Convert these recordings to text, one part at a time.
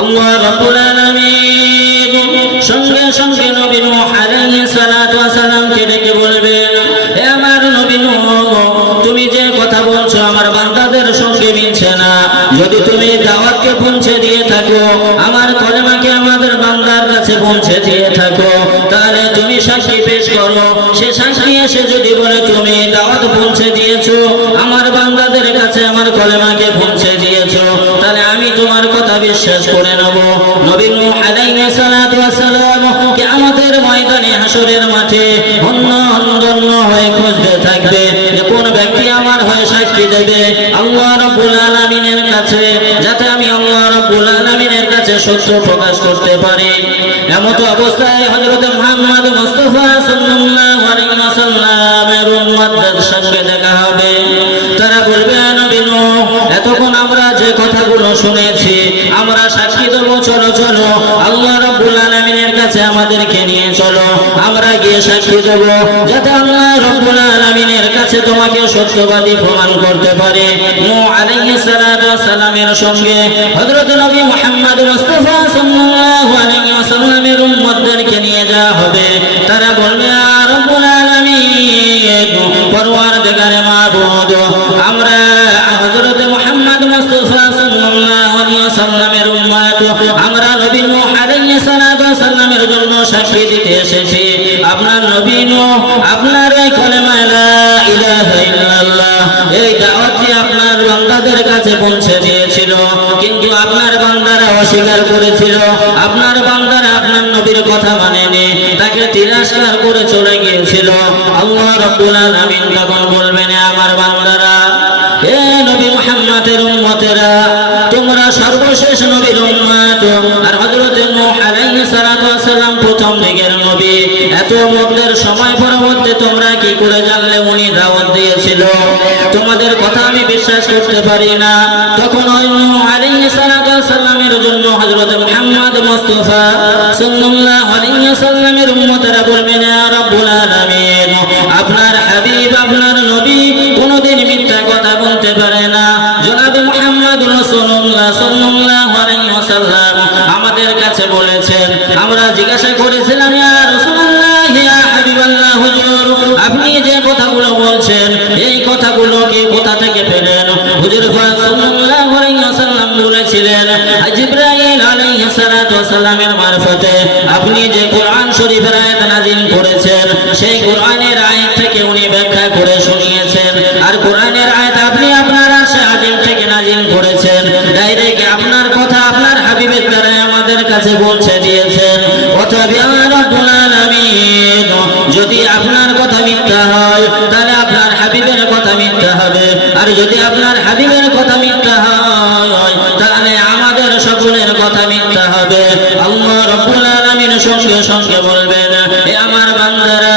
আল্লাহ রাব্বুল আলামিন সঙ্গে সঙ্গে নবী নূহ আলাইহিস সালাতু ওয়াস সালামকে ডেকে বলবেন, হে আমার নবী নূহ, তুমি যে কথা বলছো আমার বান্দাদের সঙ্গে মিলছে না। যদি তুমি দাওয়াতকে পৌঁছে দিয়ে থাকো, আমার কলেমাকে আমাদের বান্দার কাছে পৌঁছে দিয়ে থাকো, তাহলে তুমি সাক্ষী পেশ করো। সে সাক্ষী এসে যদি বলে তুমি দাওয়াত পৌঁছে দিয়েছো, আমার বান্দাদের কাছে আমার কলেমাকে পৌঁছে দিয়েছো, তাহলে আমি তোমার কথা বিশ্বাস করে নেব। নবী নূহ আলাইহিস সালাতু ওয়াস সালাম কিয়ামতের ময়দানে হাসরের মাঠে অন্য হয়ে খুঁজতে থাকবে যে কোন ব্যক্তি আমার হয়ে সাক্ষী দেবে আল্লাহ রাব্বুল আলামিনের কাছে, যাতে আমি আল্লাহ রাব্বুল আলামিনের কাছে সত্য প্রকাশ করতে পারি। এমত অবস্থায় হযরত মুহাম্মদ মুস্তাফা সাল্লাল্লাহু আলাইহি ওয়াসাল্লামের উম্মতদের সঙ্গে দেখা হবে। তারা বলবে, নবী নূহ, এতক্ষণ আমরা যে কথাগুলো শুনেছি আমরা সাক্ষী দেবো, চলো চলো আল্লাহ রাব্বুল আলামিনের কাছে আমাদেরকে নিয়ে চলো, আমরা গিয়ে সাক্ষী দেব, যাতে আল্লাহ রাব্বুল আলামিনের কাছে তোমাকে সত্যবাদী প্রমাণ করতে পারে। নূহ আলাইহিস সালাতু ওয়াস সালামের সঙ্গে হযরত নবী মুহাম্মদ মুস্তাফা সাল্লাল্লাহু আলাইহি ওয়াসাল্লামের উম্মতদেরকে নিয়ে যাওয়া হবে। তারা বলবে, ইয়া রাব্বুল আলামিন, পরওয়ারদিগারে মাবুদ, আমরা হযরত মুহাম্মদ মুস্তাফা সাল্লাল্লাহু আলাইহি ওয়াসাল্লামের উম্মত, আমরা নবী নূহ আলাইহিস সালাতু ওয়াস সালামের জন্য সাক্ষী দিতে এসেছি। আপনার নবী নূহ আপনার এই কালেমা লা ইলাহা ইল্লাল্লাহ এই দাওয়াতটি আপনার বান্দাদের কাছে পৌঁছে দিয়েছিল, কিন্তু আপনার বান্দারা অস্বীকার করেছিল, আপনার বান্দারা আপনার নবীর কথা মানেনি, তাকে তিরস্কার করে চলে গিয়েছিল। আল্লাহ রাব্বুল আলামিন তখন বলবেন, আমার বান্দারা, হে নবী মুহাম্মদের উম্মতেরা, তোমরা সর্বশেষ নবীর উম্মত, আর হযরত নূহ আলাইহিস সালাতু ওয়াস সালাম প্রথম দিকের নবী। এত মধ্যের সময় পরবর্তী তোমরা কি করে জানলে উনি দাওয়াত দিয়েছিল? তোমাদের কথা আমি বিশ্বাস করতে পারি না। তখন ওই নূহ আলাইহিস সালাতু ওয়াস সালামের জন্য হযরত মুহাম্মদ মুস্তাফা সাল্লাল্লাহু আলাইহি ওয়াসাল্লামের উম্মতেরা বলবেন, ইয়া রাব্বুল আলামিন, আপনার হাবিব আপনার নবী কোনদিন মিথ্যা কথা বলতে পারে না। জনাব মুহাম্মদ রাসূলুল্লাহ সাল্লাল্লাহু আলাইহি ওয়াসাল্লাম আমাদের কাছে বলেছেন, আমরা জিজ্ঞাসা করেছিলাম, ইয়া রাসূলুল্লাহ, ইয়া হাবিবাল্লাহ, হুজুর আপনি যে কথাগুলো বলছেন এই কথাগুলো কি কোথা থেকে পেলেন? হুজুর পাক সাল্লাল্লাহু আলাইহি ওয়াসাল্লাম বলেছিলেন, জিবরাইল আলাইহিস সালাতু ওয়াস সালামের মারফতে আপনি যে কোরআন শরীফের আয়াত নাযিল করেছেন সেই কোরআনের আয়াত থেকে উনি ব্যাখ্যা করে শুনিয়েছেন, আর কোরআনের আয়াত আপনি আপনার আরশে আজিম থেকে নাযিল করেছেন, ডাইরেক্ট আপনার কথা আপনার হাবিবের দ্বারা আমাদের কাছে পৌঁছে দিয়েছেন। অতএব ইয়া রাব্বুল আলামিন, যদি আপনার কথা মিথ্যা হয় তাহলে আপনার হাবিবের কথা মিথ্যা হবে, আর যদি আপনার হাবিবের কথা মিথ্যা হয় তাহলে আমাদের সকলের কথা মিথ্যা হবে। আল্লাহ রাব্বুল আলামিন সঙ্গে সঙ্গে বলবেন, হে আমার বান্দারা,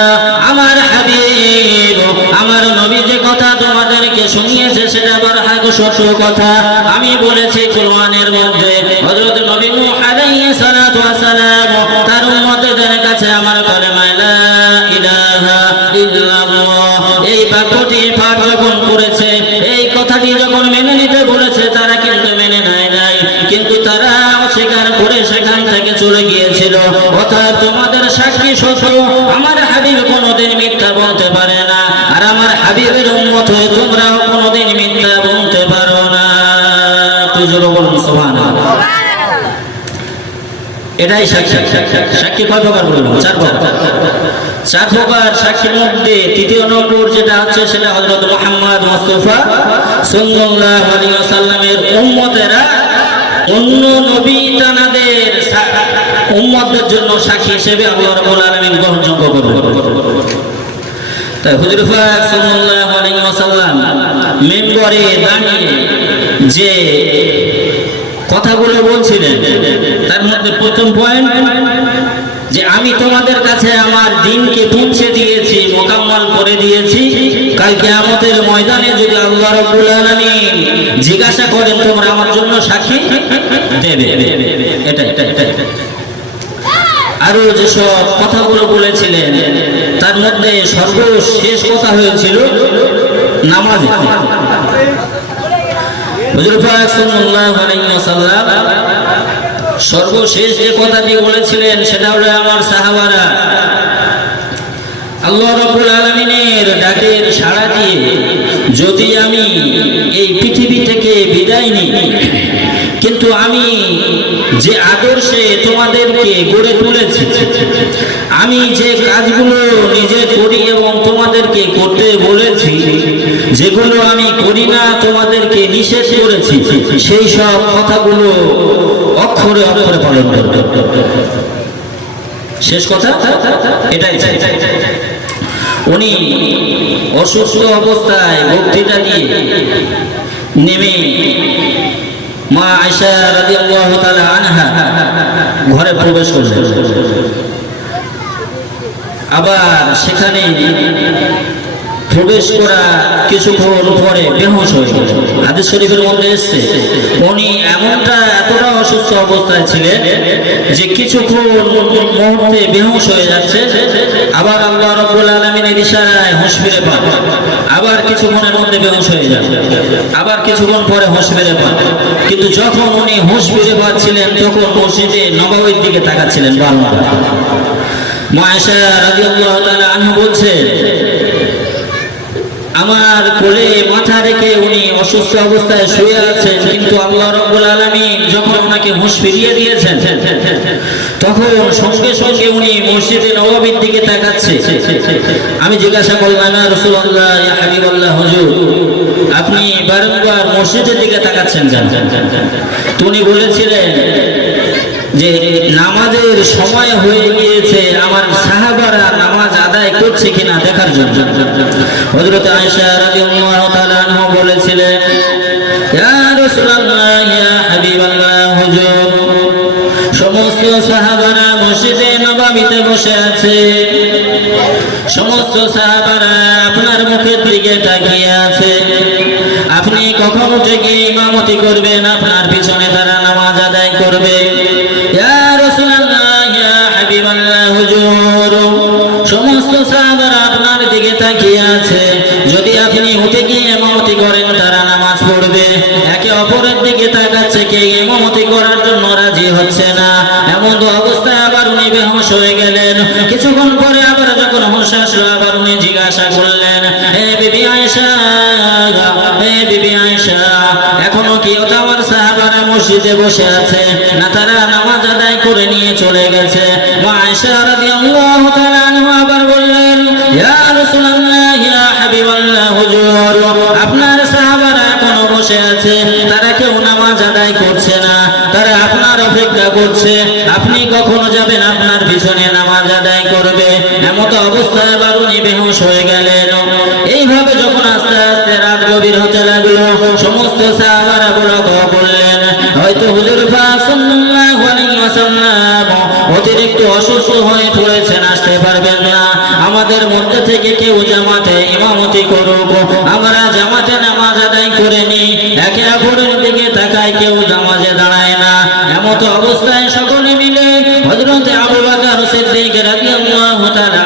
আমার হাবিব আমার নবী যে কথা তোমাদেরকে শুনিয়েছে সেটা বরহাক সত্য কথা। আমি বলেছি কোরআনের মধ্যে হযরত নবী নূহ আলাইহিস সালাতু ওয়াস সালাম তার উম্মতদের কাছে আমার কালেমা লা ইলাহা ইল্লাল্লাহ এই বাক্যটি পাঠ যখন করেছে, এই কথাটি যখন মেনে নিতে বলেছে, তারা কিন্তু মেনে নেয় নাই, কিন্তু তারা অস্বীকার করে সেখান থেকে চলে গিয়েছিল। অর্থাৎ তোমাদের সাক্ষী সত্য, আমার হাবিব কোনোদিন মিথ্যা বলতে পারে না, আর আমার হাবিবের উম্মত হয়ে তোমরাও কোনোদিন মিথ্যা বলতে পারো না। তুজুর বলুন সুবহানাল্লাহ। এটাই সাক্ষী। সাক্ষী কয় প্রকার বলবো? 4 প্রকার। 4 প্রকার সাক্ষীর মধ্যে তৃতীয় নম্বর যেটা আছে সেটা হযরত মুহাম্মদ মুস্তাফা সাল্লাল্লাহু আলাইহি ওয়াসাল্লামের উম্মতেরা অন্য নবী তানাদের উম্মতদের জন্য সাক্ষী হিসেবে আল্লাহ রাব্বুল আলামিন গ্রহণযোগ্য করবেন। তাই হুজুর পাক সাল্লাল্লাহু আলাইহি ওয়াসাল্লাম মিম্বরে দাঁড়িয়ে যে কথাগুলো বলছিলেন তার মধ্যে প্রথম পয়েন্ট যে আমি তোমাদের কাছে আমার দ্বীনকে পৌঁছে দিয়েছি, মোকাম্মল করে দিয়েছি। কাল কিয়ামতের ময়দানে যদি আল্লাহ রাব্বুল আলামিন জিজ্ঞাসা করেন তোমরা আমার জন্য সাক্ষী দেবে। এটা আরো যেসব কথাগুলো বলেছিলেন তার মধ্যে সর্বশেষ কথা হয়েছিল নামাজে। হুজুর পাক সাল্লাল্লাহু আলাইহি ওয়াসাল্লাম সর্বশেষ যে কথাটি বলেছিলেন সেটা হলো আমার সাহাবারা আল্লাহ রাব্বুল আলামিনের ডাকের সাড়া দিয়ে যদি আমি এই পৃথিবী থেকে বিদায় নিই, কিন্তু আমি যে আদর্শে তোমাদেরকে গড়ে তুলেছি, আমি যে কাজগুলো নিজে করি এবং তোমাদেরকে করতে বলেছি, যেগুলো আমি করি না তোমাদেরকে নিষেধ করেছি, সেই সব কথাগুলো অক্ষরে অক্ষরে পালন করবে। শেষ কথা এটাই। উনি অসুস্থ অবস্থায় বক্তৃতা দিয়ে নেমে মা আয়েশা রাদিয়াল্লাহু তাআলা আনহা ঘরে প্রবেশ করলেন। আবার সেখানে প্রবেশ করা কিছুক্ষণ পরে বেহুশ হয়ে গেলেন। হাদিস শরীফের মধ্যে এসেছে উনি এতটা অসুস্থ অবস্থায় ছিলেন যে কিছুক্ষণ মুহূর্তে বেহুশ হয়ে যাচ্ছে, আবার আল্লাহ রাব্বুল আলামিনের ইশারায় হুঁশ ফিরে পান, আবার কিছুক্ষণের মধ্যে বেহুশ হয়ে যান, আবার কিছুক্ষণ পরে হুঁশ ফিরে পান। কিন্তু যখন উনি হুঁশ ফিরে পাচ্ছিলেন তখন মসজিদে নববীর দিকে তাকাচ্ছিলেন বারবার। মা আয়েশা রাদিয়াল্লাহু তাআলা আনহা বলছেন, আমার কোলে মাথা রেখে উনি অসুস্থ অবস্থায় শুয়ে আছেন, কিন্তু আল্লাহ রাব্বুল আলামিন যখন ওনাকে হুঁশ ফিরিয়ে দিয়েছেন তখন সঙ্গে সঙ্গে উনি মসজিদে নববীর দিকে তাকাচ্ছে। আমি জিজ্ঞাসা করলাম, ইয়া রাসূলুল্লাহ, ইয়া হাবিবাল্লাহ, হুজুর আপনি বারংবার মসজিদের দিকে তাকাচ্ছেন কেন? উনি বলেছিলেন যে নামাজের সময় হয়ে গিয়েছে, আমার সাহাবারা নামাজ আদায় করছে কিনা দেখার জন্য। হযরত আয়েশা রাদিয়াল্লাহু তাআলা আনহা বলেছিলেন, ইয়া রাসূলুল্লাহ, ইয়া হাবিবাল্লাহ, হুজুর সমস্ত সাহাবারা মসজিদে নববীতে বসে আছে, সমস্ত সাহাবারা আপনার মুখের দিকে তাকিয়ে আছে, আপনি কখন উঠে গিয়ে ইমামতি করবেন, আপনার পিছনে তারা নামাজ আদায় করবে। ইয়া রাসূলুল্লাহ, ইয়া হাবিবাল্লাহ, হুজুর সমস্ত সাহাবারা আপনার দিকে তাকিয়ে আছে, যদি আপনি উঠে গিয়ে ইমামতি করেন তারা নামাজ পড়বে। একে অপরের দিকে তাকাচ্ছে, কে ইমামতি করার জন্য রাজি হচ্ছে না। এমন অবস্থায় আবার উনি বেহুশ হয়ে গেলেন। কিছুক্ষণ পরে আবার যখন হুঁশ আসলো, আবার উনি জিজ্ঞাসা করলেন, হে বিবি আয়েশা, হে বিবি আয়েশা, এখনো কি আমার সাহাবারা মসজিদে বসে আছে না তারা নামাজ আদায় করে নিয়ে চলে গেছে? মা আয়েশা রাদিয়াল্লাহু তাআলা আনহা আবার বললেন, ইয়া রাসূলুল্লাহ, ইয়া হাবিবাল্লাহ, হুজুর আপনার সাহাবারা এখনো বসে আছে, তারা কেউ নামাজ আদায় করছে না, তারা আপনার অপেক্ষা করছে, আপনি কখনো যাবেন আপনার পিছনে নামাজ আদায় করবে। এমত অবস্থায় আবার উনি বেহুশ হয়ে গেলেন। এইভাবে যখন আস্তে আস্তে রাত গভীর হতে লাগলো, সমস্ত সাহাবারা বললেন, হয়তো হুজুর পাক সাল্লাল্লাহু আলাইহি ওয়াসাল্লাম অতিরিক্ত অসুস্থ হয়ে পড়েছেন, আসতে পারবেন না, আমাদের মধ্যে থেকে কেউ জামাতে ইমামতি করুক, আমরা জামাতে নামাজ আদায় করে নিই। একে অপরের দিকে তাকায়, কেউ নামাজে দাঁড়ায় না। এমত অবস্থায় সকলে মিলে হযরত আবু বকর সিদ্দিক রাদিয়াল্লাহু তাআলা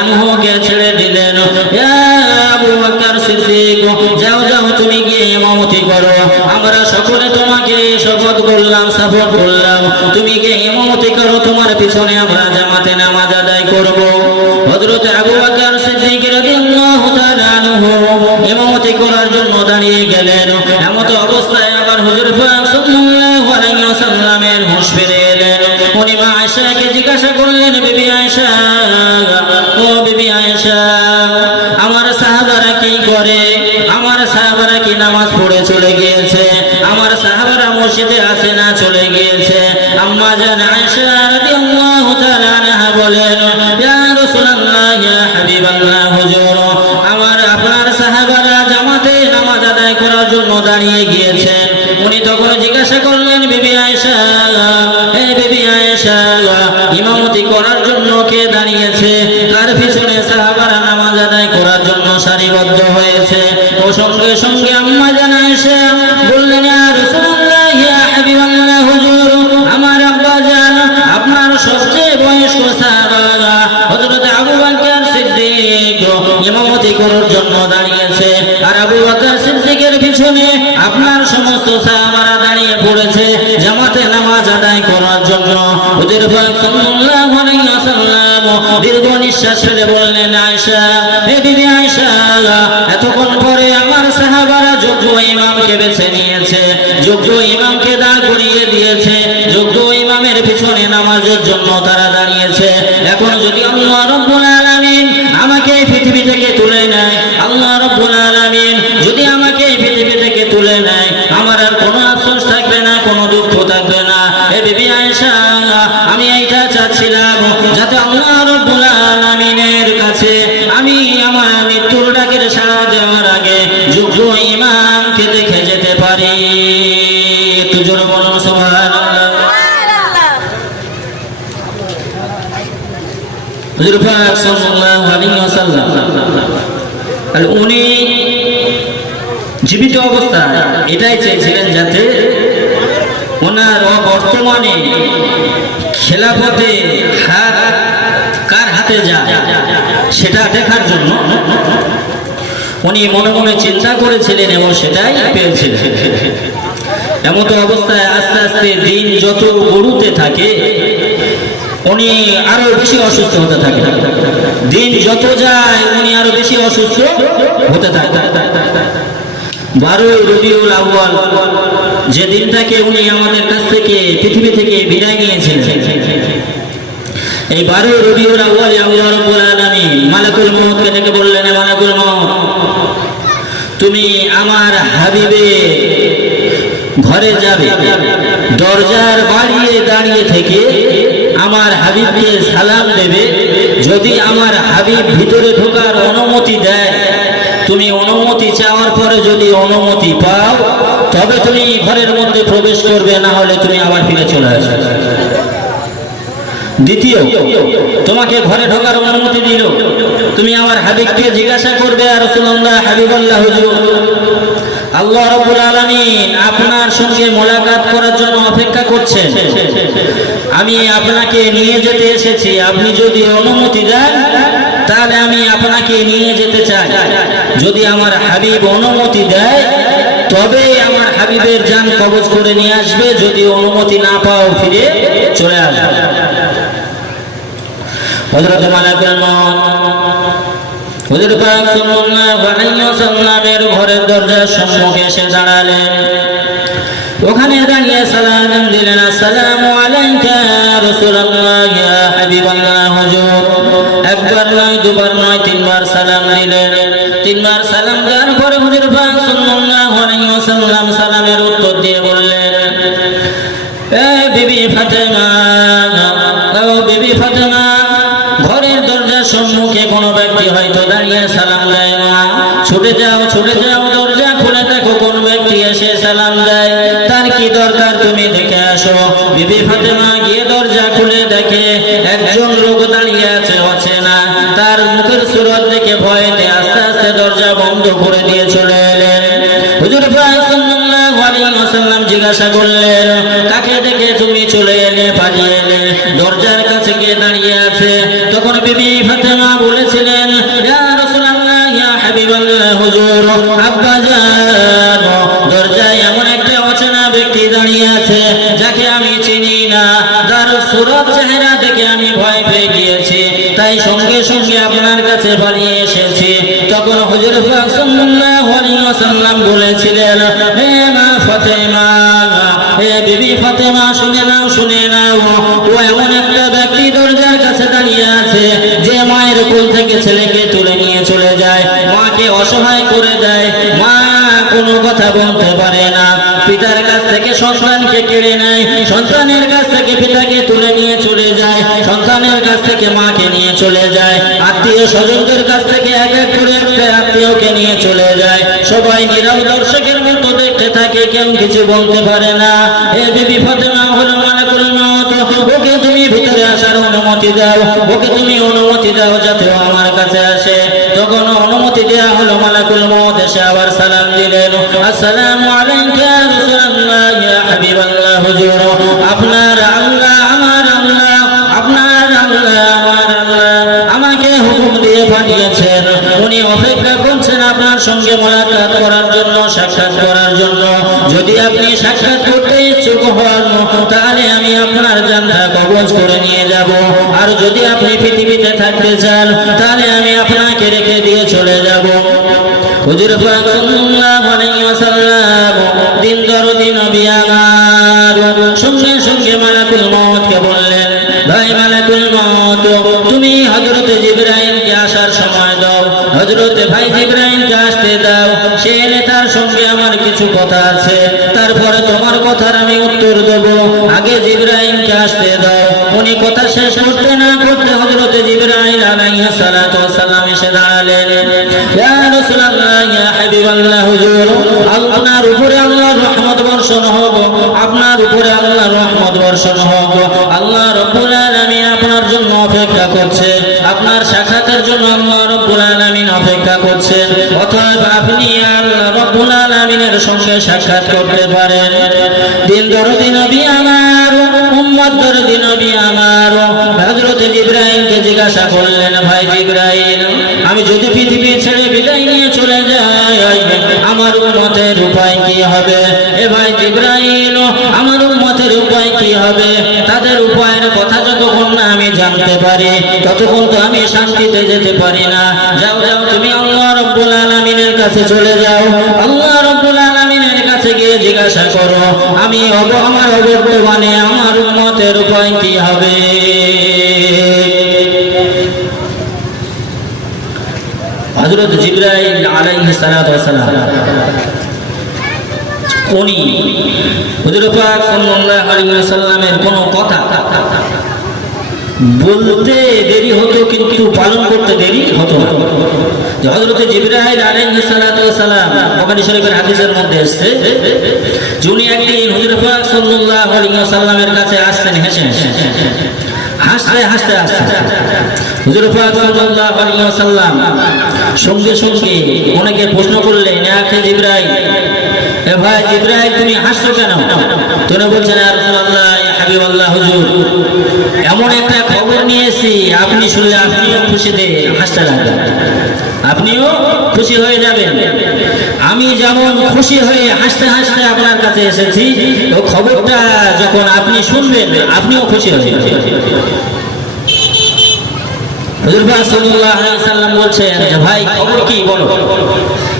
আনহুকে ছেড়ে দিলেন। ইয়া আবু বকর সিদ্দিক, যাও যাও তুমি গিয়ে ইমামতি করো, আমরা সকলে তোমাকে শপথ করলাম, সাপোর্ট করলাম, তুমি গিয়ে ইমামতি করো, তোমার পিছনে আমরা জামাতে নামাজ আদায় করব। হযরত আবু বকর সিদ্দিক রাদিয়াল্লাহু তাআলা আনহু ইমামতি করার জন্য দাঁড়িয়ে গেলেন। এমত অবস্থায় আবার হুজুর পাক সাল্লাল্লাহু আলাইহি ওয়াসাল্লামের হুঁশ ফিরে এলেন। উনি মা আয়েশাকে জিজ্ঞাসা করলেন, বিবি আয়েশা, ও বিবি আয়েশা, আমার সাহাবারা কি করে? আমার সাহাবারা কি নামাজ পড়ে চলে গিয়েছে? আমার সাহাবারা মসজিদে আছে না চলে গিয়েছে? আম্মা জান আয়েশা রাদিয়াল্লাহু তাআলা আনহা বলেন, ইয়া রাসূলুল্লাহ, ইয়া হাবিবাল্লাহ, হুজুর আপনার সাহাবারা জামাতে নামাজ আদায় করার জন্য দাঁড়িয়ে গিয়েছেন। উনি তখন জিজ্ঞাসা করলেন, বিবি আয়েশা, হে বিবি আয়েশা, ইমামতি করার জন্য কে দাঁড়িয়েছে? কার পিছনে সাহাবারা নামাজ আদায় করার জন্য সারিবদ্ধ হয়েছে? ও সঙ্গে সঙ্গে আম্মা জান আয়েশা বললেন, ইয়া রাসূলুল্লাহ, ইয়া হাবিবাল্লাহ, হুজুর আমার আব্বা জান, আপনার সবচেয়ে বয়স্ক সাহাবা হযরত আবু বকর সিদ্দিক ইমামতি করার জন্য দাঁড়িয়েছে, আর আবু বকর সিদ্দিকের পিছনে আপনার সমস্ত সাহাবারা দাঁড়িয়ে পড়েছে জামাতে নামাজ হুজুর পাক সাল্লাল্লাহু আলাইহি ওয়াসাল্লাম দীর্ঘ নিঃশ্বাস ফেলে বললেন, আয়েশা, হে বিবি আয়েশা, এতক্ষণ পরে আমার সাহাবারা যোগ্য ইমামকে বেছে নিয়েছে, যোগ্য ইমামকে দাঁড় করিয়ে দিয়েছে, যোগ্য ইমামের পিছনে নামাজের জন্য তারা দাঁড়িয়েছে। এখন যদি আল্লাহ রাব্বুল আলামিন আমাকে পৃথিবী থেকে তুলে নেয়, আল্লাহ রাব্বুল আলামিন যদি আমাকে পৃথিবী থেকে তুলে নেয়, আমার আর কোনো আফসোস থাকবে না, কোনো দুঃখ থাকবে না। হে বিবি আয়েশা, আমি এইটা চাচ্ছিলাম যাতে আল্লাহ রাব্বুল আলামিনের কাছে আমি আমার মৃত্যুর ডাকের সাড়া দেওয়ার আগে যোগ্য ইমামকে দেখে যেতে পারি। একটু জোরে বলুন সুবহানাল্লাহ। হুজুর পাক সাল্লাল্লাহু আলাইহি ওয়াসাল্লাম উনি জীবিত অবস্থায় এটাই চেয়েছিলেন যাতে ওনার বর্তমানে খেলাফতে হাত কার হাতে যায় সেটা দেখার জন্য উনি মনে মনে চিন্তা করেছিলেন এবং সেটাই পেয়েছিলেন। এমত অবস্থায় আস্তে আস্তে দিন যত গড়তে থাকে উনি আরো বেশি অসুস্থ হতে থাকে, দিন যত যায় উনি আরো বেশি অসুস্থ হতে থাকে। 12 রবিউল আউয়াল যে দিনটাকে উনি আমাদের কাছ থেকে পৃথিবী থেকে বিদায় নিয়েছিলেন, এই 12 রবিউল আউয়ালে আল্লাহ রাব্বুল আলামিন মালাকুল মউতকে ডেকে বললেন, মালাকুল মউত, তুমি আমার হাবিবের ঘরে যাবে, দরজার বাড়িয়ে দাঁড়িয়ে থেকে আমার হাবিবকে সালাম দেবে। যদি আমার হাবিব ভিতরে ঢোকার অনুমতি দেয়, তুমি অনুমতি চাওয়ার পরে যদি অনুমতি পাও তবে তুমি ঘরের মধ্যে প্রবেশ করবে, না হলে তুমি আবার ফিরে চলে আসবে। দ্বিতীয়, তোমাকে ঘরে ঢোকার অনুমতি দিল, তুমি আমার হাবিবকে জিজ্ঞাসা করবে, আর রাসূলুল্লাহ হাবিবাল্লাহ হুজুর, আল্লাহ রাব্বুল আলামিন আপনার সঙ্গে মোলাকাত করার জন্য অপেক্ষা করছেন, আমি আপনাকে নিয়ে যেতে এসেছি, আপনি যদি অনুমতি দেন তাহলে আমি আপনাকে নিয়ে যেতে চাই। যদি আমার হাবিব অনুমতি দেয় তবে আমার হাবিবের জান কবজ করে নিয়ে আসবে, যদি অনুমতি না পাও ফিরে চলে আসবে। হযরত মালাকুল মউত হুজুর পাক সাল্লাল্লাহু আলাইহি ওয়াসাল্লামের ঘরের দরজার সম্মুখে এসে দাঁড়ালেন। ওখানে দাঁড়িয়ে সালাম দিলেন, আসসালামু আলাইকা ইয়া রাসূলুল্লাহ ইয়া হাবিবাল্লাহ হুজুর। একবার নয়, দুবার নয়, তিনবার সালাম দিলেন। তিনবার সালাম দেওয়ার পরে হুজুর পাক সাল্লাল্লাহু আলাইহি ওয়াসাল্লাম সালামের উত্তর দিয়ে বললেন, এ বিবি ফাতেমা, ও বিবি ফাতেমা, ঘরের দরজার সম্মুখে কোনো ব্যক্তি হয়তো দাঁড়িয়ে সালাম দেয় না, ছুটে যাও, ছুটে যাও, দরজা খুলে দেখো কোন ব্যক্তি এসে সালাম দেয়, তার কি দরকার তুমি দেখে আসো। বিবি ফাতেমা গিয়ে দরজা খুলে দেখে একজন লোক দাঁড়িয়ে আছে অচেনা, তার মুখের সুরত দেখে ভয়েতে আস্তে আস্তে দরজা বন্ধ করে দিয়ে চলে এলেন। হুজুর পাক সাল্লাল্লাহু আলাইহি ওয়াসাল্লাম জিজ্ঞাসা করলেন, কাকে দেখে তুমি চলে এলে, পালিয়ে এলে? দরজার কাছে গিয়ে দাঁড়িয়ে আছে। তখন বিবি ফাতেমা বলেছিলেন, ইয়া রাসূলুল্লাহ ইয়া হাবিবাল্লাহ হুজুর, আব্বাজান, দরজায় এমন একটা অচেনা ব্যক্তি দাঁড়িয়ে আছে যাকে আমি চিনি না, তার সুরত চেহারা দেখে আমি ভয় পেয়ে গিয়েছি, তাই সঙ্গে সঙ্গে আপনার কাছে পালিয়ে এসেছি। তখন হুজুর পাক সাল্লাল্লাহু আলাইহি ওয়াসাল্লাম বলেছিলেন, হে মা ফাতেমা, হে বিবি ফাতেমা, শুনে নাও, শুনে নাও, ও এমন একটা ব্যক্তি দরজার কাছে দাঁড়িয়ে আছে যে মায়ের কোল থেকে ছেলেকে তুলে নিয়ে চলে যায়, মাকে অসহায় করে দেয়, মা কোনো কথা বলতে পারে না, পিতার কাছ থেকে সন্তানকে কেড়ে নেয়, সন্তানের কাছ থেকে পিতাকে তুলে নিয়ে চলে যায়, সন্তানের কাছ থেকে মাকে নিয়ে চলে যায়, আত্মীয় স্বজনদের কাছ থেকে এক এক করে একটা আত্মীয়কে নিয়ে চলে যায়, সবাই নীরব দর্শকের মতো দেখতে থাকে, কেউ কিছু বলতে পারে না। এ বিবি ফাতেমা হলো মালাকুল মউত, ওকে তুমি ভিতরে আসার অনুমতি দাও, ওকে তুমি অনুমতি দাও যাতে ও আমার কাছে আসে। তখন অনুমতি দেওয়া হলো, মালাকুল মউত এসে আবার সালাম দিলেন, আসসালামু আলাইকা ইয়া রাসূলুল্লাহ ইয়া হাবিবাল্লাহ হুজুর, আপনার আল্লাহ, আমার আল্লাহ, আপনার আল্লাহ, আমার আল্লাহ আমাকে হুকুম দিয়ে পাঠিয়েছেন, উনি অপেক্ষা করছেন আপনার সঙ্গে মোলাকাত করার জন্য, সাক্ষাৎ করার জন্য। যদি আপনি সাক্ষাৎ করতে ইচ্ছুক হন তাহলে আমি আপনার জানটা কবুল কবজ করে নিয়ে যাব। আর যদি আপনি পৃথিবীতে থাকতে চান তাহলে আমি আপনাকে রেখে দিয়ে চলে যাব। হুজুর পাক সাল্লাল্লাহু আলাইহি ওয়াসাল্লাম দিন দরদি নবী আমার সঙ্গে সঙ্গে মালাকুল মউতকে বললেন, ভাই মালাকুল মউত, তুমি হযরত জিবরাইলকে আসার সময় দাও, হযরত ভাই জিবরাইলকে আসতে দাও, সে এলে তার সঙ্গে আমার কিছু কথা আছে, তারপরে তোমার কথার আমি উত্তর দেব। আগে জিবরাইলকে আসতে দাও। উনি কথা শেষ করতে না করতে হযরত জিবরাইল আলাইহিস সালাতু ওয়াস সালাম এসে দাঁড়ালেন। ইয়া রাসূলুল্লাহ, ইয়া হাবিবাল্লাহ, হুজুর আপনার উপরে আল্লাহর রহমত বর্ষণ হোক, আপনার উপরে আল্লাহর রহমত বর্ষণ হোক। আল্লাহ রাব্বুল আলামিন আপনার জন্য অপেক্ষা করছে, আপনার সাক্ষাতের জন্য আল্লাহ রাব্বুল আলামিন অপেক্ষা করছেন। অতএব আপনি আল্লাহ রাব্বুল আলামিনের সঙ্গে সাক্ষাৎ করতে পারেন। দিন দরদি নবী আমার, উম্মত দরদি নবী আমার হযরত জিবরাইলকে জিজ্ঞাসা করলেন, ভাই জিবরাইল, আমি যদি পৃথিবী ছেড়ে বিদায় নিয়ে চলে যাই আমার উম্মতের উপায় কি হবে? এ ভাই জিবরাইল, আমার উম্মতের উপায় কি হবে? তাদের উপায়ের কথা যতক্ষণ না আমি জানতে পারি ততক্ষণ তো আমি শান্তিতে যেতে পারি না। যাও যাও, তুমি আল্লাহ রাব্বুল আলামিনের কাছে চলে যাও। আল্লাহ রাব্বুল আলামিনের কাছে গিয়ে জিজ্ঞাসা করো, আমি আমার বর্তমানে আমার উম্মতের উপায় কি হবে? হযরত জিবরাইল আলাইহিস সালাতু ওয়াস সালাম উনি হুজুর পাক সাল্লাল্লাহু আলাইহি ওয়াসাল্লামের কোনো কথা বলতে দেরি হতো কিন্তু পালন করতে দেরি হতো না। যে হযরত জিবরাইল আলাইহিস সালাতু ওয়াস সালাম, বুখারী শরীফের হাদিসের মধ্যে এসেছে যে উনি একদিন হুজুর পাক সাল্লাল্লাহু আলাইহি ওয়াসাল্লামের কাছে আসতেন হেসে হেসে, হাসতে হাসতে আসতেন। হুজুর পাক সাল্লাল্লাহু আলাইহি ওয়াসাল্লাম সঙ্গে সঙ্গে ওনাকে প্রশ্ন করলেন, ইয়া আখি জিবরাইল, এ ভাই জিবরাইল, তুমি হাসছো কেন? তিনি বলছেন, ইয়া রাসূলুল্লাহ, ইয়া হাবিবাল্লাহ, হুজুর এমন একটা খবর নিয়েছি, আপনি শুনলে আপনিও খুশিতে হাসতে লাগবেন, আপনিও খুশি হয়ে যাবেন। আমি যেমন খুশি হয়ে হাসতে হাসতে আপনার কাছে এসেছি, ও খবরটা যখন আপনি শুনবেন আপনিও খুশি হয়ে যাবেন। হুজুর পাক সাল্লাল্লাহু আলাইহি ওয়াসাল্লাম বলছেন, ভাই খবর কি বলো?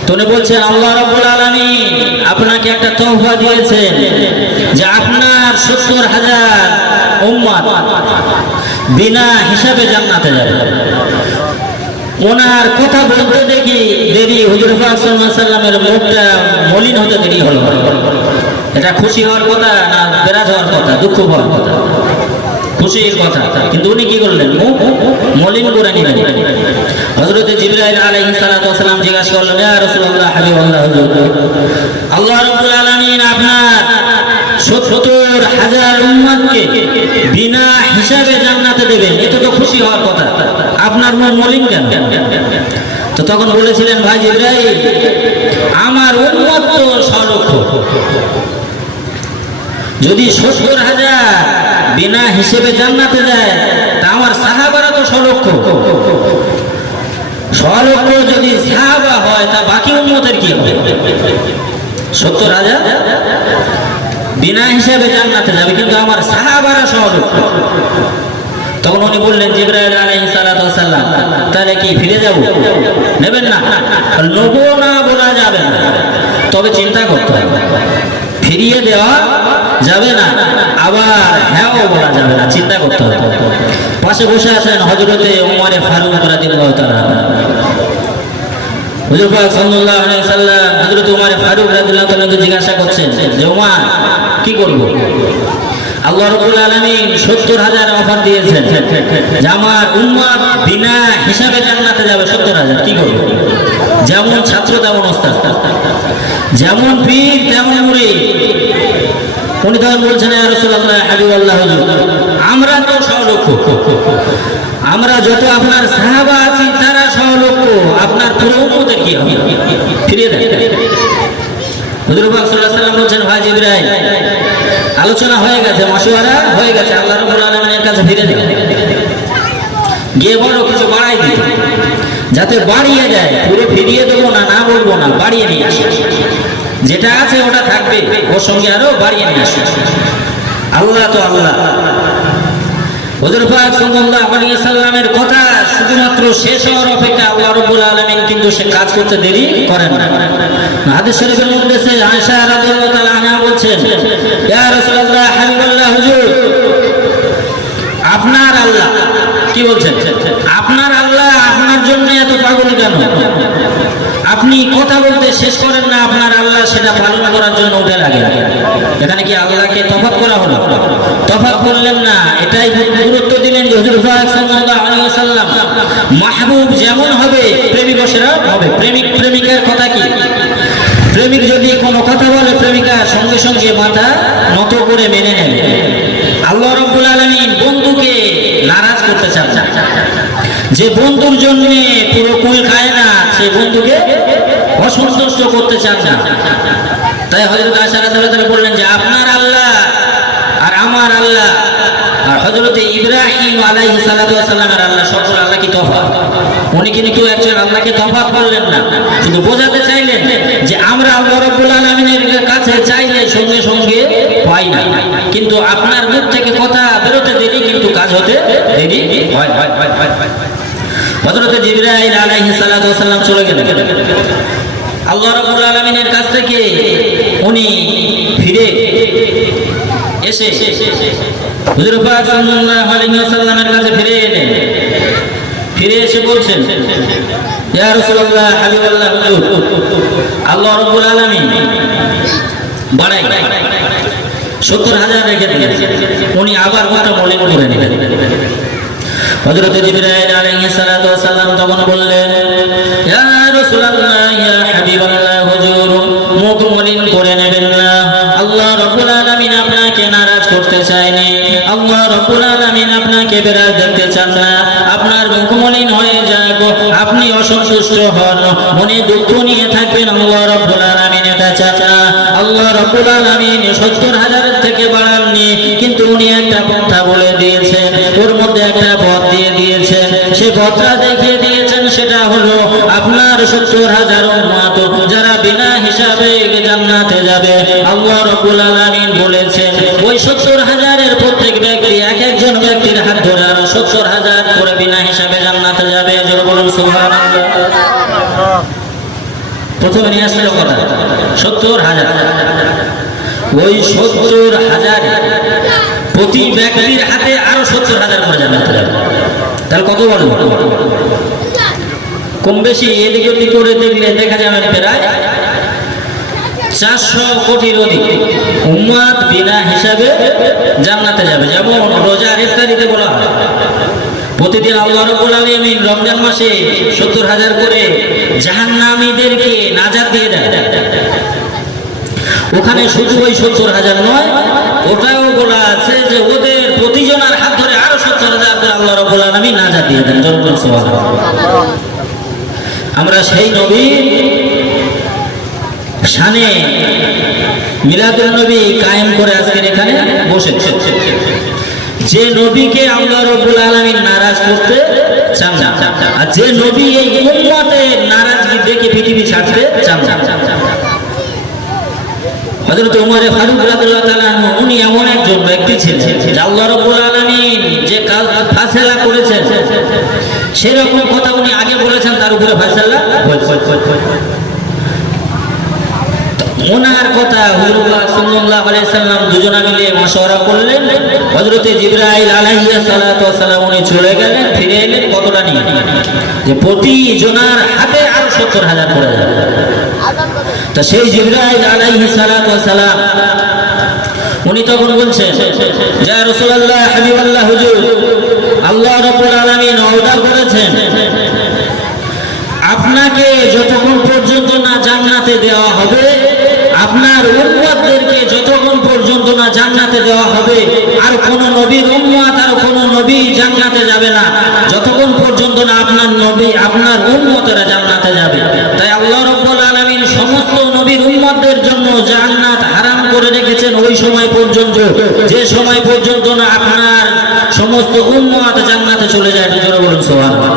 তিনি বলছেন, আল্লাহ রাব্বুল আলামিন আপনাকে একটা তওফা দিয়েছেন যে আপনার ৭০,০০০ উম্মত বিনা হিসাবে জান্নাতে যাবে। ওনার কথা বলতে দেখি দেরি, হুজুর পাক সাল্লাল্লাহু আলাইহি ওয়াসাল্লামের মুখটা মলিন হতে দেরি হলো। এটা খুশি হওয়ার কথা না বেরাজ হওয়ার কথা, দুঃখ হওয়ার কথা, খুশির কথা, কিন্তু উনি কি করলেন? মুখ মলিন করে নিলেন। হযরত জিবরাইল আলাইহিস সালাতু ওয়াস সালাম জিজ্ঞাসা করলেন, ইয়া রাসূলুল্লাহ, হাবিবাল্লাহ, হুজুর আল্লাহ রাব্বুল আলামিন আপনার ৭০,০০০ উম্মতকে বিনা হিসাবে জান্নাতে দেবেন, এটা তো খুশি হওয়ার কথা, আপনার মন মলিন কেন? তো তখন বলেছিলেন, ভাই জিবরাইল, আমার উম্মত তো ৬ লক্ষ, যদি ৭০,০০০ বিনা হিসেবে জান্নাতে যায় তা আমার সাহাবারা তো ৬ লক্ষ। ৬ লক্ষ যদি সাহাবা হয় তা বাকি উম্মতের কি হবে? ৭০,০০০ বিনা হিসেবে জান্নাতে যাবে, কিন্তু আমার সাহাবারা ৬ লক্ষ। তখন উনি বললেন, জিবরাইল আলাইহিস সালাতু ওয়াস সালাম, তাহলে কি ফিরে যাব? নেবেন না? নেব না বলা যাবে না, তবে চিন্তা করতে হবে, ফিরিয়ে দেওয়া যাবে না, আবার হ্যাঁ বলা যাবে না, চিন্তা করতে হবে। পাশে বসে আছেন হযরতে ওমর ফারুক রাদিয়াল্লাহু তাআলা। হুজুর পাক সাল্লাল্লাহু আলাইহি ওয়াসাল্লাম হযরত ওমর ফারুক রাদিয়াল্লাহু তাআলাকে জিজ্ঞাসা করছেন যে, ওমর কি করব? আল্লাহ রাব্বুল আলামিন ৭০,০০০ অফার দিয়েছেন যে আমার উম্মত বিনা হিসাবে জান্নাতে যাবে ৭০,০০০, কি করব? যেমন ছাত্র তেমন ওস্তাদ, যেমন পীর তেমন মুরিদ। উনি তখন বলছেন, ইয়া রাসূলুল্লাহ, হাবিবাল্লাহ, হুজুর আমরা তো ৬ লক্ষ, আমরা যত আপনার সাহাবা আছি তারা ৬ লক্ষ, আপনার পুরো উম্মতের কি হবে? ফিরিয়ে দেন। হুজুর পাক সাল্লাল্লাহু আলাইহি ওয়াসাল্লাম বলছেন, ভাই জিবরাইল, আলোচনা হয়ে গেছে, মাশওয়ারা হয়ে গেছে, আল্লাহ রাব্বুল আলামিনের কাছে ফিরে যান, গিয়ে বলো কিছু বাড়াই দিতে, যাতে বাড়িয়ে দেয়। পুরো ফিরিয়ে দেবো না, না বলবো না, বাড়িয়ে নিয়ে আসে, যেটা আছে ওটা থাকবে, ওর সঙ্গে আরো বাড়িয়ে নিয়ে আসে। আল্লাহ তো আল্লাহ। হুজুর পাক সাল্লাল্লাহু আলাইহি সাল্লামের কথা শুধুমাত্র শেষ হওয়ার অপেক্ষা আল্লাহ রাব্বুল আলামিন কিন্তু সে কাজ করতে দেরি করেন না। হাদিস শরীফের মধ্যে আছে আয়েশা রাদিয়াল্লাহু তাআলা আনহা বলছেন, ইয়া রাসূলুল্লাহ হাবিবাল্লাহ হুজুর, আপনার আল্লাহ কি বলছেন, আপনার আল্লাহ আপনার জন্য এত পাগল কেন? আপনি কথা বলতে শেষ করেন না, আপনার আল্লাহ সেটা পালন করার জন্য উঠে লাগে। এখানে কি আল্লাহকে তফাৎ করা হলো? তফাৎ করলেন না, এটাই গুরুত্ব দিলেন যে হুজুর পাক সাল্লাল্লাহু আলাইহি ওয়াসাল্লাম মাহবুব যেমন হবে প্রেমিকও সেরকম হবে। প্রেমিক প্রেমিকার কথা কি, প্রেমিক যদি কোনো কথা বলে প্রেমিকা সঙ্গে সঙ্গে মাথা নত করে মেনে নেবে। আল্লাহ রাব্বুল আলামিন বন্ধুকে নারাজ করতে চান না। যে বন্ধুর জন্য পুরো কুল খায় না সে বন্ধুকে অসন্তুষ্ট করতে চান না। তাই হযরত আয়েশা রাদিয়াল্লাহু তাআলা বললেন যে আপনার আল্লাহ আর আমার আল্লাহ আর হযরত ইব্রাহিম আলাইহিস সালাতু ওয়াস সালামের আল্লাহ, সকল আল্লাহ কি তফাৎ? উনি কিন্তু একজন আল্লাহকে তফাৎ করলেন না, শুধু বোঝাতে চাইলেন যে আমরা আল্লাহ রাব্বুল আলামিনের কাছে চাইলে সঙ্গে সঙ্গে পাই না, কিন্তু আপনার মুখ থেকে কথা বেরোতে দেরি কিন্তু কাজ হতে দেরি হয়। হযরত জিবরাইল আলাইহিস সালাতু ওয়াস সালাম চলে গেলেন। আল্লাহ রাব্বুল আলামিনের কাছ থেকে উনি ফিরে এসে হুজুর পাক সাল্লাল্লাহু আলাইহি ওয়াসাল্লামের কাছে ফিরে এলেন। ফিরে এসে বলছেন, ইয়া রাসূলুল্লাহ হাবিবাল্লাহ হুজুর, আল্লাহ রাব্বুল আলামিন বাড়াই 70,000 রেখে দিয়েছেন, উনি আবার কথা মলিন করে নিলেন। হযরত জিবরাইল আলাইহিস সালাতু ওয়াস সালাম তখন বললেন, ইয়া রাসূলুল্লাহ ইয়া হাবিবাল্লাহ হুজুর, মুখ মলিন করে নেবেন না। আল্লাহ রাব্বুল আলামিন আপনাকে নারাজ করতে চায়নি, আল্লাহ রাব্বুল আলামিন আপনাকে বেরাজ দেখতে চান না। আপনার মুখ মলিন হয়ে যাক, আপনি অসন্তুষ্ট হন, মনে দুঃখ নিয়ে থাকবেন, আল্লাহ রাব্বুল আলামিন এটা চান না। আল্লাহ রাব্বুল আলামিন 70,000 থেকে বাড়াননি, কিন্তু উনি একটা পন্থা বলে দিয়েছেন, ওর মধ্যে একটা পথ দিয়ে দিয়েছেন। সে পথটা দেখিয়ে দিয়েছেন, সেটা হলো আপনার 70,000 উম্মত যারা বিনা হিসাবে জান্নাতে যাবে। আল্লাহ রাব্বুল আলামিন বলেছেন ওই 70,000-এর প্রত্যেক ব্যক্তি এক একজন ব্যক্তির হাত ধরে আরো 70,000 করে বিনা হিসাবে জান্নাতে যাবে। জোরে বলুন সুবহানাল্লাহ। প্রথমে নিয়ে আসলো কথা 70,000, ওই 70,000 প্রতি ব্যক্তির হাতে আরো 70,000 করে জান্নাতে যাবে। তাহলে কত বড়? কম বেশি এদিক ওদিক করে দেখলে দেখা যাবে প্রায় 400 কোটির অধিক উম্মত বিনা হিসাবে জান্নাতে যাবে। যেমন রোজার ইফতারিতে বলা হয় প্রতিদিন আল্লাহ রাব্বুল আলামিন রমজান মাসে 70,000 করে জাহান্নামীদেরকে নাজাত দিয়ে দেয়। ওখানে শুধু ওই 70,000 নয়, ওটাও বলা আছে যে ওদের প্রতিজনের হাত ধরে আরো 70,000 করে আল্লাহ রাব্বুল আলামিন নাজাত দিয়ে দেন। জোরে সুবহানাল্লাহ। আমরা সেই নবীর শানে মিলাদুন নবী কায়েম করে আজকের এখানে বসেছে। যে নবীকে আল্লাহ রাব্বুল আলামিন নারাজ করতে চান না, আর যে নবী এই উম্মতের নারাজগি দেখে পৃথিবী ছাড়তে চান না। হযরত ওমর ফারুক রাদিয়াল্লাহু তাআলা আনহু উনি এমন একজন ব্যক্তি ছিলেন যে আল্লাহ রাব্বুল আলামিন যে ফায়সালা করেছেন সেরকম কথা উনি আগে বলেছেন, তার উপরে ফায়সালা ওনার কথা হুজুর পাক সাল্লাল্লাহু আলাইহি সাল্লাম দুজনে মিলে মাশওয়ারা করলেন। হযরত জিবরাইল আলাইহিস সালাতু ওয়াস সালাম উনি চলে গেলেন, ফিরে এলেন কতটা নিয়ে, যে প্রতি জনার হাতে আরো 70,000 করে যাবে। তা সেই জিবরাইল আলাইহিস সালাতু ওয়াস সালাম উনি তখন বলছেন, ইয়া রাসূলুল্লাহ হাবিবাল্লাহ হুজুর, আল্লাহ রাব্বুল আলামিন ওয়াদা করেছেন আপনাকে যতক্ষণ পর্যন্ত না জান্নাতে দেওয়া হবে, আপনার উম্মতদেরকে যতক্ষণ পর্যন্ত না জান্নাতে দেওয়া হবে, আর কোন নবীর উম্মত আর কোন নবী জান্নাতে যাবে না যতক্ষণ পর্যন্ত না আপনার নবী আপনার উম্মতেরা জান্নাতে যাবে। তাই আল্লাহ রাব্বুল আলামিন সমস্ত নবীর উম্মতদের জন্য জান্নাত হারাম করে রেখেছেন ওই সময় পর্যন্ত, যে সময় পর্যন্ত না আপনার সমস্ত উম্মত জান্নাতে চলে যায়। জোরে বলুন সুবহানাল্লাহ।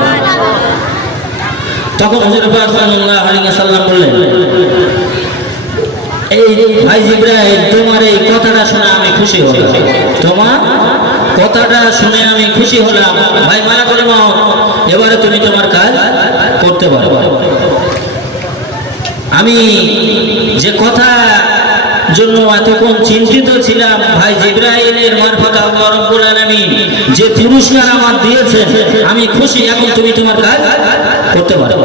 তখন হুজুর পাক সাল্লাল্লাহু আলাইহি ওয়াসাল্লাম বললেন, এই ভাই জিবরাইল, তোমার এই কথাটা শুনে আমি খুশি হলাম, তোমার কথাটা শুনে আমি খুশি হলাম। ভাই মালাকুল মউত, এবারে তুমি তোমার কাজ করতে পারো। আমি যে কথা জন্য এতক্ষণ চিন্তিত ছিলাম, ভাই জিবরাইলের মারফতে আল্লাহ রাব্বুল আলামিন যে পুরস্কার আমার দিয়েছে, আমি খুশি। এখন তুমি তোমার কাজ করতে পারো।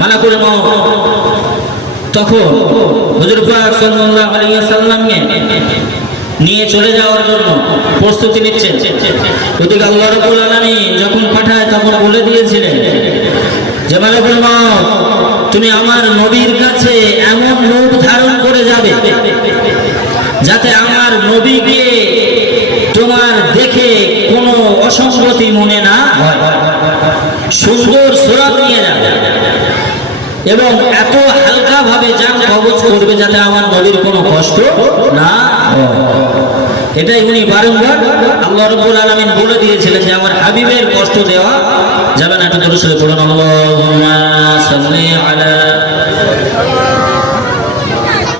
মালাকুল মউত তখন হুজুর পাক সাল্লাল্লাহু আলাইহি ওয়াসাল্লামকে নিয়ে চলে যাওয়ার জন্য প্রস্তুতি নিচ্ছেন। ওদিকে আল্লাহ রাব্বুল আলামিন যখন পাঠায় তখন বলে দিয়েছিলেন যে মালাকুল মউত, তুমি আমার নবীর কাছে এমন রূপ ধারণ করে যাবে যাতে আমার নবীকে তোমার দেখে কোনো অসঙ্গতি মনে না হয়। সুন্দর সুরাত নিয়ে যাবে এবং এত হালকা ভাবে যান কবজ করবে যাতে আমার নবীর কোনো কষ্ট না হয়। এটাই উনি বারংবার আল্লাহ রাব্বুল আলামিন বলে দিয়েছিলেন যে আমার হাবিবের কষ্ট দেওয়া যাবে না। একটু দরুদ শরীফ পড়ুন। আল্লাহুম্মা সাল্লি আলা